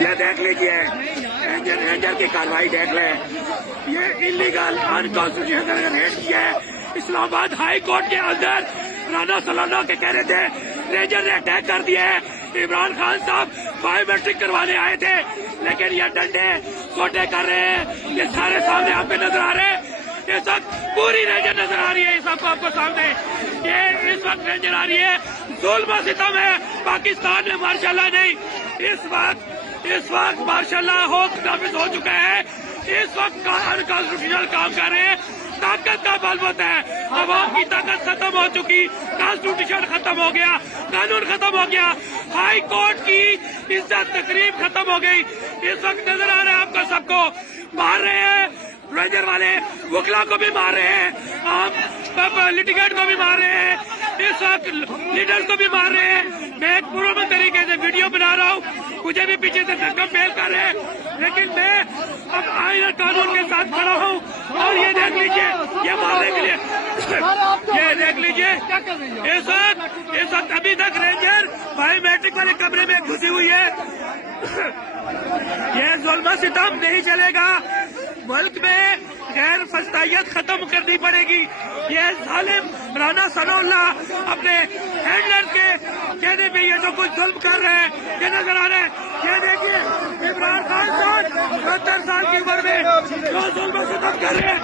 یہ دیکھ لیجیے رینجر کی کاروائی دیکھ لیں. یہ انلیگل انکانسٹیٹیوشنل ریڈ کیا ہے اسلام آباد ہائی کورٹ کے اندر. رانا سلانا کے کہہ رہے تھے رینجر نے اٹیک کر دیا ہے. عمران خان صاحب بایو میٹرک کروانے آئے تھے لیکن یہ ڈنڈے سوٹے کر رہے ہیں. یہ سارے سامنے آپ کو نظر آ رہے ہیں. اس وقت پوری رینجر نظر آ رہی ہے اس وقت آپ کو سامنے. یہ اس وقت رینجر آ رہی ہے. ظلم و ستم ہے پاکستان میں ماشاء اللہ نہیں. اس وقت ماشاء اللہ نافذ ہو چکا ہے. اس وقت انکانسٹیٹیوشنل کام کر رہے ہیں. طاقت کا بل ہوتا ہے. عوام کی طاقت ختم ہو چکی. کانسٹیٹیوشن ختم ہو گیا. قانون ختم ہو گیا. ہائی کورٹ کی عزت تقریب ختم ہو گئی. اس وقت نظر آ رہا ہے آپ کو سب کو مار رہے ہیں. رینجر والے وکلا کو بھی مار رہے ہیں. عام لٹیگیٹ کو بھی مار رہے ہیں. اس وقت لیڈر کو بھی مار رہے ہیں. میں ایک پرامن طریقے سے ویڈیو بنا رہا ہوں. مجھے بھی پیچھے سے دھکم فیل کر رہے ہیں لیکن میں اب آئین قانون کے ساتھ کھڑا ہوں. اور یہ دیکھ لیجیے یہ مارنے کے لیے یہ دیکھ لیجیے اس وقت ابھی تک رینجر بایو میٹرک والے کمرے میں گھسی ہوئی ہے. یہ ظلم و ستم نہیں چلے گا. ملک میں غیر فسطائیت ختم کرنی پڑے گی. یہ ظالم رانا ثناء اللہ اپنے ہینڈلر کے کہنے پہ یہ جو کچھ ظلم کر رہے ہیں یہ نظر آ رہے ہیں. یہ دیکھیے عمران خان صاحب 70 سال کی عمر میں جو ظلم و ستم کر رہے ہیں.